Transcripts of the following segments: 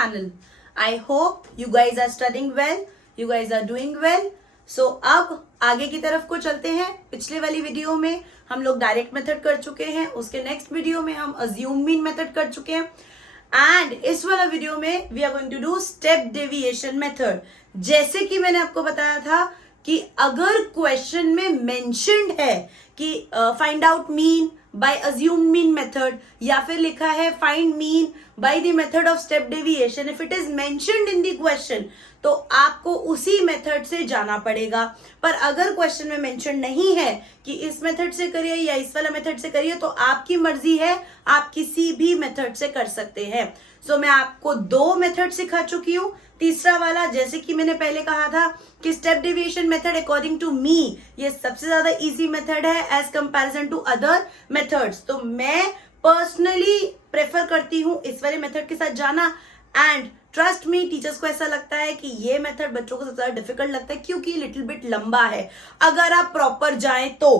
channel. I hope you guys are studying well, you guys are doing well. So अब आगे की तरफ को चलते हैं. पिछले वाली वीडियो में हम लोग डायरेक्ट मेथड कर चुके हैं, उसके नेक्स्ट वीडियो में हम अज्यूम मीन मेथड कर चुके हैं एंड इस वाला वीडियो में we are going to do step deviation method. जैसे कि मैंने आपको बताया था कि अगर क्वेश्चन में मेंशन्ड है कि find out mean by assume mean method या फिर लिखा है find mean by the method of step deviation, if it is mentioned in the question तो आपको उसी मेथड से जाना पड़ेगा. पर अगर क्वेश्चन में मेंशन नहीं है कि इस मेथड से करिए या इस वाला मेथड से करिए तो आपकी मर्जी है, आप किसी भी मेथड से कर सकते हैं. सो मैं आपको 2 मेथड सिखा चुकी हूं. तीसरा वाला जैसे कि मैंने पहले कहा था कि step deviation method according to me ये सबसे ज्यादा इजी मेथड है as comparison to other methods. तो मैं पर्सनली प्रेफर करती हूं इस वाले मेथड के साथ जाना एंड ट्रस्ट मी टीचर्स को ऐसा लगता है कि ये मेथड बच्चों को सबसे ज्यादा डिफिकल्ट लगता है क्योंकि लिटिल बिट लंबा है अगर आप प्रॉपर जाएं तो.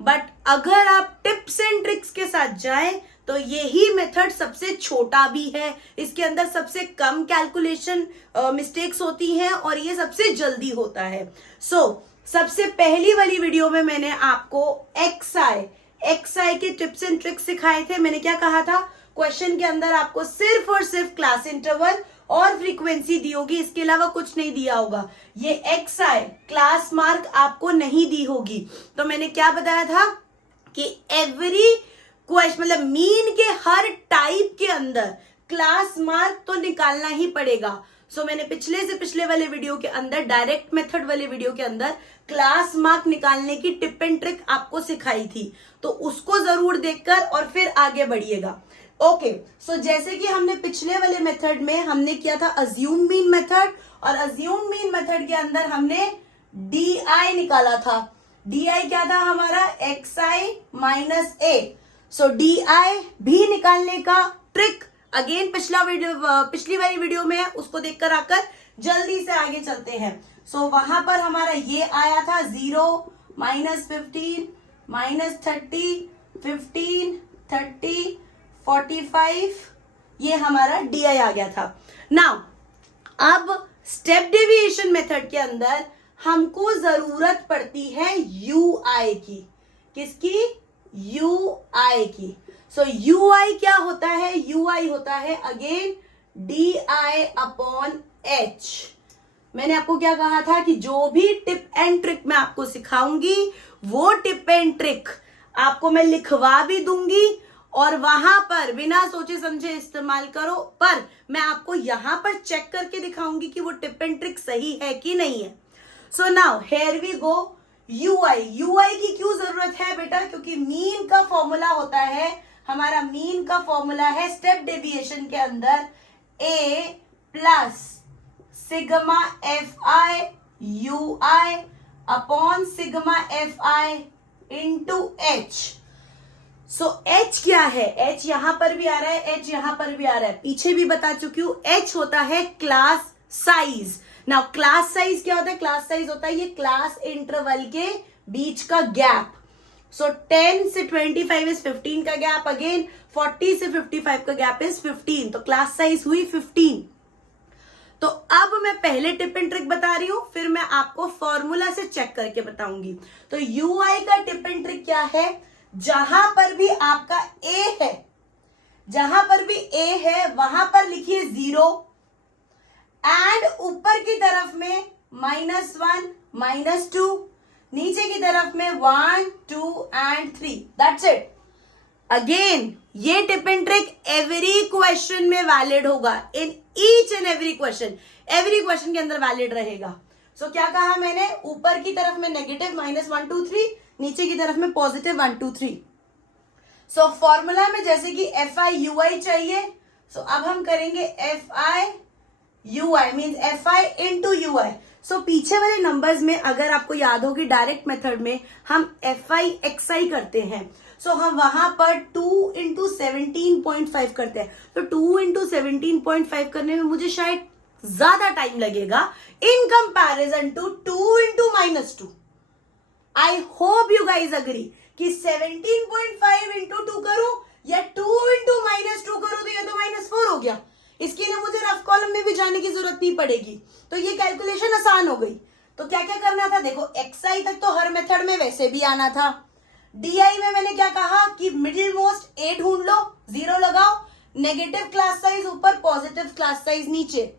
बट अगर आप टिप्स एंड ट्रिक्स के साथ जाएं तो यही मेथड सबसे छोटा भी है, इसके अंदर सबसे कम कैलकुलेशन मिस्टेक्स होती हैं और ये सबसे जल्दी होता है. सबसे पहली वाली वीडियो में मैंने आपको एक्सआई के टिप्स एंड ट्रिक्स सिखाए थे. मैंने क्या कहा था, क्वेश्चन के अंदर आपको सिर्फ और सिर्फ क्लास इंटरवल और फ्रीक्वेंसी दी होगी, इसके अलावा कुछ नहीं दिया होगा. ये एक्सआई क्लास मार्क आपको नहीं दी होगी. तो मैंने क्या बताया था कि एवरी क्वेश्चन मतलब मीन के हर टाइप के अंदर क्लास मार्क तो निकालना ही पड़ेगा. मैंने पिछले वाले वीडियो के अंदर डायरेक्ट मेथड वाले वीडियो के अंदर क्लास मार्क निकालने की टिप एंड ट्रिक आपको सिखाई थी, तो उसको जरूर देखकर और फिर आगे बढ़िएगा. ओके, जैसे कि हमने पिछले वाले मेथड में हमने किया था अज्यूम मीन मेथड और अज्यूम मीन मेथड के अंदर हमने DI निकाला था. DI क्या था हमारा, XI माइनस A. DI भी निकालने का ट्रिक अगेन पिछली वाली वीडियो में है, उसको देखकर आकर जल्दी से आगे चलते हैं. वहां पर हमारा ये आया था 0 माइनस 15 माइनस 30 15 30 45, ये हमारा DI आ गया था. नाउ अब स्टेप डेविएशन मेथड के अंदर हमको जरूरत पड़ती है UI की. किसकी, UI की. UI क्या होता है, UI होता है अगेन DI अपॉन H. मैंने आपको क्या कहा था कि जो भी टिप एंड ट्रिक मैं आपको सिखाऊंगी वो टिप एंड ट्रिक आपको मैं लिखवा भी दूंगी और वहां पर बिना सोचे समझे इस्तेमाल करो, पर मैं आपको यहां पर चेक करके दिखाऊंगी कि वो टिप एंड ट्रिक सही है कि नहीं है. Now here we go. UI की क्यों जरूरत है बेटा, क्योंकि मीन का फॉर्मूला होता है, हमारा मीन का फॉर्मूला है स्टेप डेविएशन के अंदर A plus sigma FI UI upon sigma FI into H. H क्या है, H यहां पर भी आ रहा है, H यहां पर भी आ रहा है, पीछे भी बता चुकी हूं. H होता है class size. Now class size क्या होता है, क्लास साइज होता है ये क्लास इंटरवल के बीच का गैप. 10 से 25 इज 15 का गैप, अगेन 40 से 55 का गैप इज 15, तो क्लास साइज हुई 15. तो अब मैं पहले टिप एंड ट्रिक बता रही हूं, फिर मैं आपको फॉर्मूला से चेक करके बताऊंगी. तो UI का टिप एंड ट्रिक क्या है, जहां पर भी आपका A है, जहां पर भी A है वहां पर लिखिए 0 एंड ऊपर की तरफ में -1 -2, नीचे की तरफ में 1 2 एंड 3. That's it. अगेन ये tip and trick every question में वैलिड होगा, in each and every question के अंदर वैलिड रहेगा. क्या कहा मैंने, ऊपर की तरफ में नेगेटिव -1 2 3, नीचे की तरफ में पॉजिटिव 1 2 3. फॉर्मूला में जैसे कि FI UI चाहिए, अब हम करेंगे FI UI means FI into UI. पीछे वाले नंबर्स में अगर आपको याद होगी डायरेक्ट मेथड में हम FI XI करते हैं, हम वहां पर 2 इंटू 17.5 करते हैं. तो 2 इंटू 17.5 करने में मुझे शायद ज्यादा टाइम लगेगा in comparison to 2 into -2. I hope you guys agree कि 17.5 इंटू 2 करूं या 2 इंटू -2 करूं, तो ये तो -4 हो गया. इसके लिए मुझे रफ कॉलम में भी जाने की जरूरत नहीं पड़ेगी, तो ये कैलकुलेशन आसान हो गई। तो क्या क्या करना था, देखो xi तक तो हर मेथड में वैसे भी आना था। di में मैंने क्या कहा कि मिडिल मोस्ट a ढूंढ लो, 0 लगाओ, नेगेटिव क्लास साइज ऊपर, पॉजिटिव क्लास साइज नीचे।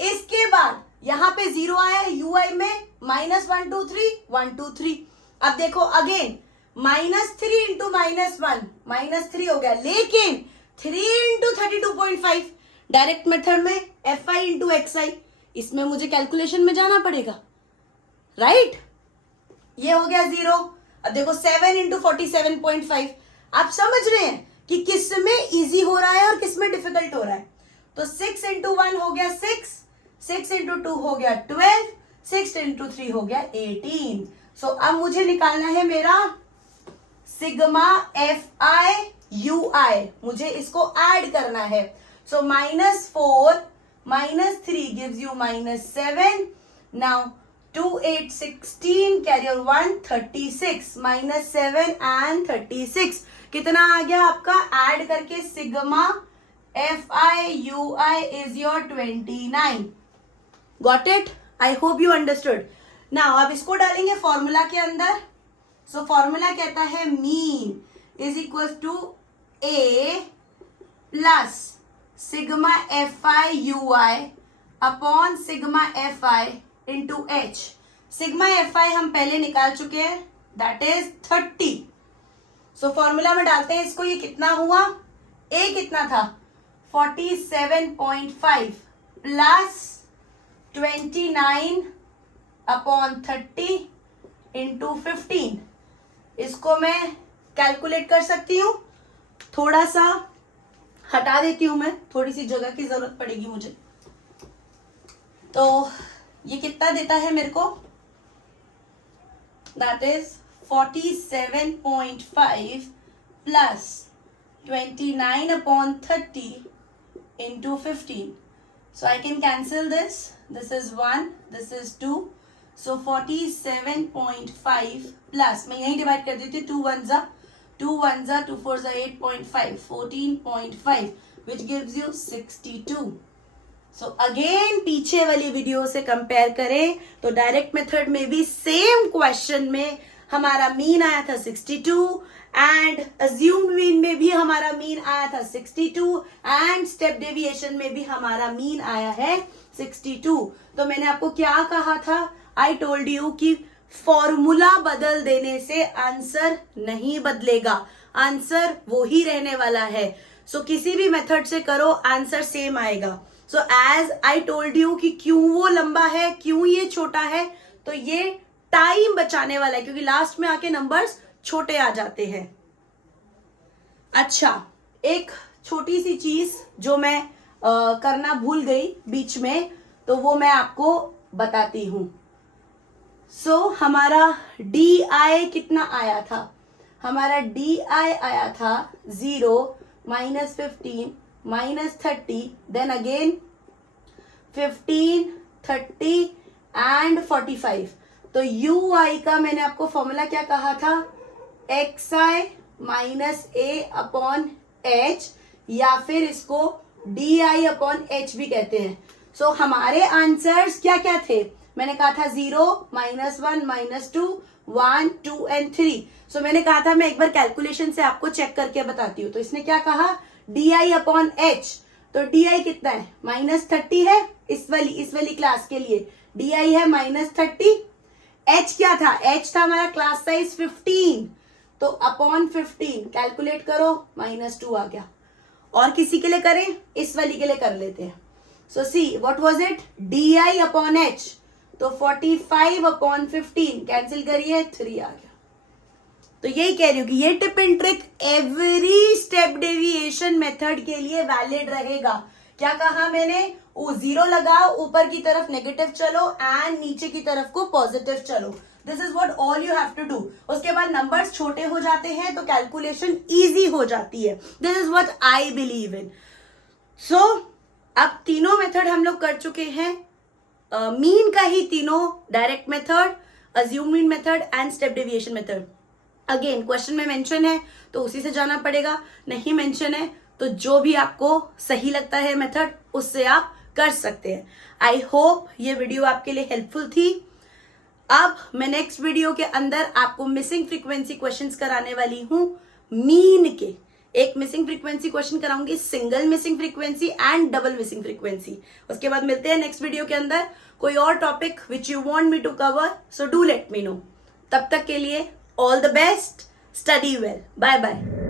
इसके बाद यहां पे 0 आया ui में, -1 2 3 1 2 3। अब देखो अगेन -3 इंटू -1 -3 हो गया, लेकिन 3 इंटू 32.5 डायरेक्ट मेथड में fi इंटू xi, इसमें मुझे कैलकुलेशन में जाना पड़ेगा, राइट? ये हो गया 0। अब देखो 7 इंटू 47.5, आप समझ रहे हैं कि किस में इजी हो रहा है और किस में डिफिकल्ट हो रहा है। तो 6 इंटू 1 हो गया 6, 6 इंटू 2 हो गया 12, 6 इंटू 3 हो गया 18। सो अब मुझे निकालना है मेरा सिग्मा fi ui, मुझे इसको ऐड करना है। सो -4 -3 gives you -7. Now 2 8 16 carry on 1 36 -7 and 36 कितना आ गया आपका ऐड करके, sigma fi ui is your 29। Got it? I hope you understood. Now अब इसको डालेंगे फॉर्मूला के अंदर। सो फॉर्मूला कहता है mean is equal to a plus sigma fi ui upon sigma fi into h। Sigma fi हम पहले निकाल चुके हैं, दैट इज 30। सो फॉर्मूला में डालते हैं इसको, ये कितना हुआ, a कितना था 47.5 प्लस 29 अपॉन 30 इंटू 15। इसको मैं कैलकुलेट कर सकती हूँ, थोड़ा सा हटा देती हूं मैं, थोड़ी सी जगह की जरूरत पड़ेगी मुझे। तो ये कितना देता है मेरे को, that is 47.5 plus 29 upon 30 into 15। So I can cancel this, this is 1, this is 2। So 47.5 plus, मैं यही डिवाइड कर देती हूँ, 2 1 जा 2 1 जा 2 4 जा 8.5 14.5 which gives you 62। So again पीछे वाली वीडियो से कंपेयर करें तो डायरेक्ट मेथड में भी सेम क्वेश्चन में हमारा मीन आया था 62 एंड अज्यूम्ड मीन में भी हमारा मीन आया था 62 एंड स्टेप डेविएशन में भी हमारा मीन आया है 62। तो मैंने आपको क्या कहा था, आई टोल्ड यू कि फॉर्मूला बदल देने से आंसर नहीं बदलेगा, आंसर वो ही रहने वाला है। सो किसी भी मेथड से करो आंसर सेम आएगा। So as I told you कि क्यों वो लंबा है, क्यों ये छोटा है, तो ये टाइम बचाने वाला है, क्योंकि लास्ट में आके नंबर्स छोटे आ जाते हैं। अच्छा, एक छोटी सी चीज जो मैं करना भूल गई बीच में, तो वो मैं आपको बताती हूं। सो हमारा DI कितना आया था, हमारा DI आया था 0 -15 -30 देन अगेन 15 30 एंड 45। तो UI का मैंने आपको फॉर्मूला क्या कहा था, xi minus a upon h, या फिर इसको DI अपॉन h भी कहते हैं। सो हमारे आंसर्स क्या क्या थे, मैंने कहा था 0 -1 -2 1 2 एंड 3। सो मैंने कहा था मैं एक बार कैलकुलेशन से आपको चेक करके बताती हूँ। तो इसने क्या कहा, DI अपॉन h, तो DI कितना है -30 है, इस वाली क्लास के लिए DI है -30। h क्या था, h था हमारा क्लास साइज 15, तो अपॉन 15 कैलकुलेट करो -2 आ गया। और किसी के लिए करें, इस वाली के लिए कर लेते हैं। So see what was it, DI upon h, तो 45 अपॉन 15 कैंसिल करिए 3 आ गया। तो यही कह रही हूं कि ये tip and trick every step deviation method के लिए वैलिड रहेगा। क्या कहा मैंने, 0 लगाओ, ऊपर की तरफ नेगेटिव चलो एंड नीचे की तरफ को पॉजिटिव चलो। This is what all you have to do. उसके बाद नंबर्स छोटे हो जाते हैं तो कैलकुलेशन इजी हो जाती है। This is what I believe in. So अब तीनों मेथड हम लोग कर चुके हैं, मीन का ही तीनों, direct method, assume mean method and step deviation method. Again question में मेंशन है तो उसी से जाना पड़ेगा, नहीं मेंशन है तो जो भी आपको सही लगता है मेथड उससे आप कर सकते हैं। आई होप ये वीडियो आपके लिए हेल्पफुल थी। अब मैं नेक्स्ट वीडियो के अंदर आपको मिसिंग फ्रीक्वेंसी क्वेश्चंस कराने वाली हूं। मीन के एक मिसिंग फ्रीक्वेंसी क्वेश्चन कराऊंगी, single missing frequency and double missing frequency. उसके बाद मिलते हैं नेक्स्ट वीडियो के अंदर कोई और topic which you want me to cover, so do let me know. तब तक के लिए all the best, study well, bye bye.